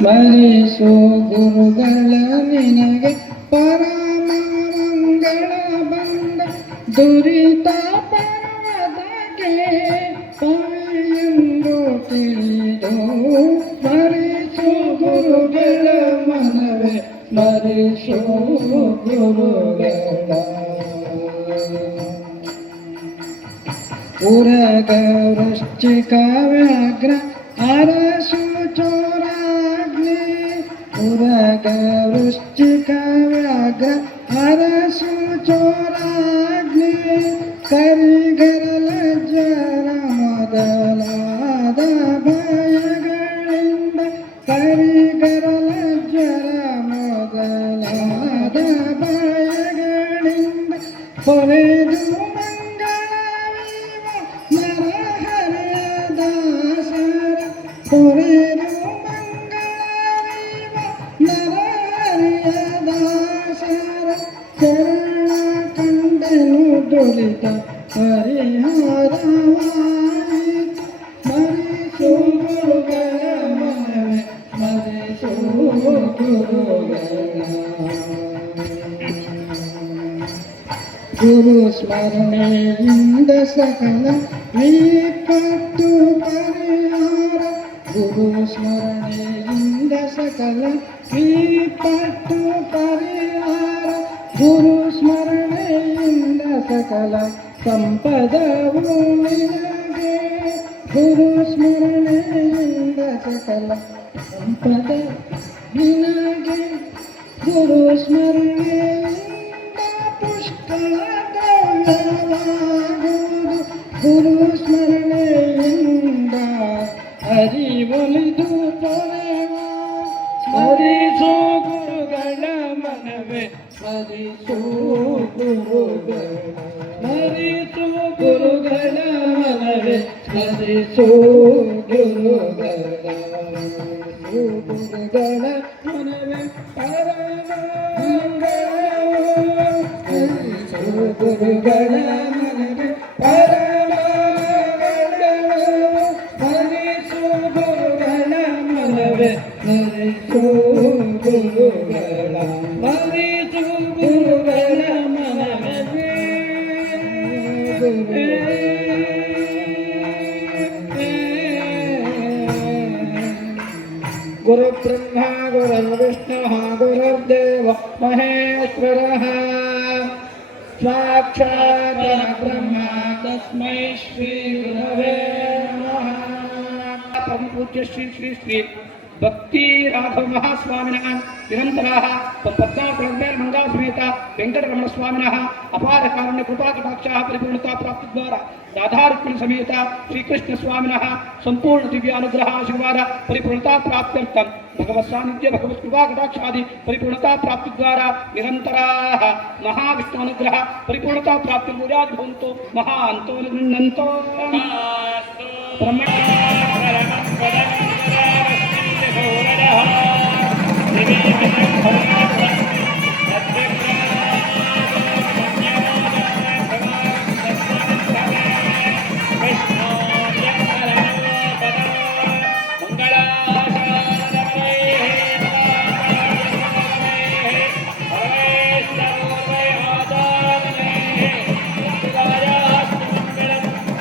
ಸ್ಮರಿಸು ಗುರುಗಳ ನಿನಗೆ ಪರಮ ಮಂಗಳ ಬಂದ ದುರಿತ ಪರ್ವತಕ್ಕೆ ಪವಿಯೆಂದು ತಿಳಿದು ಸ್ಮರಿಸು ಗುರುಗಳ ಮನವೇ ಸ್ಮರಿಸು ಗುರುಗಳ ಉರಗ ವೃಶ್ಚಿಕ ವ್ಯಾಘ್ರ ಅರಸು ಚೋರಾಗ್ನಿ ಉರಗ ವೃಶ್ಚಿಕ ವ್ಯಾಘ್ರ ಅರಸು ಚೋರಾಗ್ನಿ ಕರಿಗರಲ ಜ್ವರ ಮೊದಲಾದ ಭಯಗಳಿಂದ ಕರಿಗರಲ ಜ್ವರ ಮೊದಲಾದ ಭಯಗಳಿಂದ ಕೊರೆದು ಕೊರೆದು ಮಂಗಳವಿವ ನರಹರಿಯ ದಾಸರ ಚರಣ ಕಂಡನು ದೊಲಿತ ಪರಿಹಾರವಾಯಿತು ಸ್ಮರಿಸು ಗುರುಗಳ ಮನವೇ ಸ್ಮರಿಸು ಗುರುಗಳ ಗುರು ಸ್ಮರಣೆಯಿಂದ ಸಕಲ ವಿಪತ್ತು ಪರಿಹಾರ ಗುರು ಸ್ಮರಣೆಯಿಂದ ಸಕಲ ವಿಪತ್ತು ಪರಿಹಾರ ಗುರು ಸ್ಮರಣೆಯಿಂದ ಸಕಲ ಸಂಪದವು ನಿನಗೆ ಗುರು ಸ್ಮರಣೆಯಿಂದ ಸಕಲ ಸಂಪದ ನಿನಗೆ ಗುರು ಸ್ಮರಣೆಯಿಂದ ಪುಷ್ಕಳ ದ್ರವ್ಯವಾಗುವುದು ಗುರು ಸ್ಮರಣೆಯಿಂದ ಅರಿವೊಲಿದು ಪೊರೆವ ಸ್ಮರಿಸು ಗುರುಗಳ ಮನವೇ ಸ್ಮರಿಸು ಗುರುಗಳ ಸ್ಮರಿಸು ಗುರುಗಳ ಮನವೇ ಸ್ಮರಿಸು ಗುರುಗಳ ಗುರುಗಳ ಮನವೇ ಪರಮ ಸ್ಮರಿಸು ಗುರುಗಳ ಮನವೇ ಪರಮ ಸ್ಮರಿಸು ಗುರುಗಳ ಮನವೇ ಸ್ಮರಿಸು ಗುರುಗಳ ಸ್ಮರಿಸು ಗುರುಗಳ ಮನವೇ ಗುರು ಬ್ರಹ್ಮ ಗುರುರ್ವಿಷ್ಣು ಗುರುರ್ದೇವ ಮಹೇಶ್ವರಃ ಸಾಕ್ಷಾತ್ ಬ್ರಹ್ಮ ತಸ್ಮೈ ಶ್ರೀ ಗುರವೇ ನಮಃ. ಪರಮ ಪೂಜ್ಯ ಶ್ರೀ ಶ್ರೀ ಶ್ರೀ ಭಕ್ತಿ ರಾಘವ ಮಹಾಸ್ವಾಮಿನಃ ನಿರಂತರಃ ಪದ್ಮಾಕುಲಮೇಲ್ ಮಂಗಾ ಸಮೇತ ವೆಂಕಟರಮಣ ಸ್ವಾಮಿನಃ ಅಪಾರ ಕಾರುಣ್ಯ ಕೃಪಾ ಕಟಾಕ್ಷ ಪರಿಪೂರ್ಣತಾ ಪ್ರಾಪ್ತಿ ದ್ವಾರ ರಾಧಾರುಕ್ಮಿಣಿ ಸಮೇತ ಶ್ರೀಕೃಷ್ಣ ಸ್ವಾಮಿನಃ ಸಂಪೂರ್ಣ ದಿವ್ಯ ಅನುಗ್ರಹ ಆಶೀರ್ವಾದ ಪರಿಪೂರ್ಣತಾ ಪ್ರಾಪ್ತ್ಯರ್ಥಂ ಭಗವತ್ ಸಾನ್ನಿಧ್ಯ ಭಗವತ್ ಕೃಪಾ ಕಟಾಕ್ಷಾದಿ ಪರಿಪೂರ್ಣತಾ ಪ್ರಾಪ್ತಿ ದ್ವಾರ ನಿರಂತರಃ ಮಹಾವಿಷ್ಣು ಅನುಗ್ರಹ ಪರಿಪೂರ್ಣತಾ ಪ್ರಾಪ್ತಿ ಪೂಜಾದಿ ಭವಂತು ಮಹಾಂತೋ ನಿನ್ನಂತೋ ಬ್ರಹ್ಮ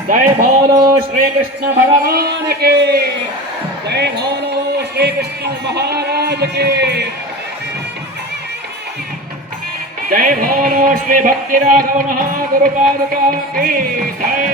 जय बोलो श्री कृष्ण भगवान के जय बोलो श्री कृष्ण महाराज के जय बोलो श्री भक्ति राघव महागुरुपादुका की जय।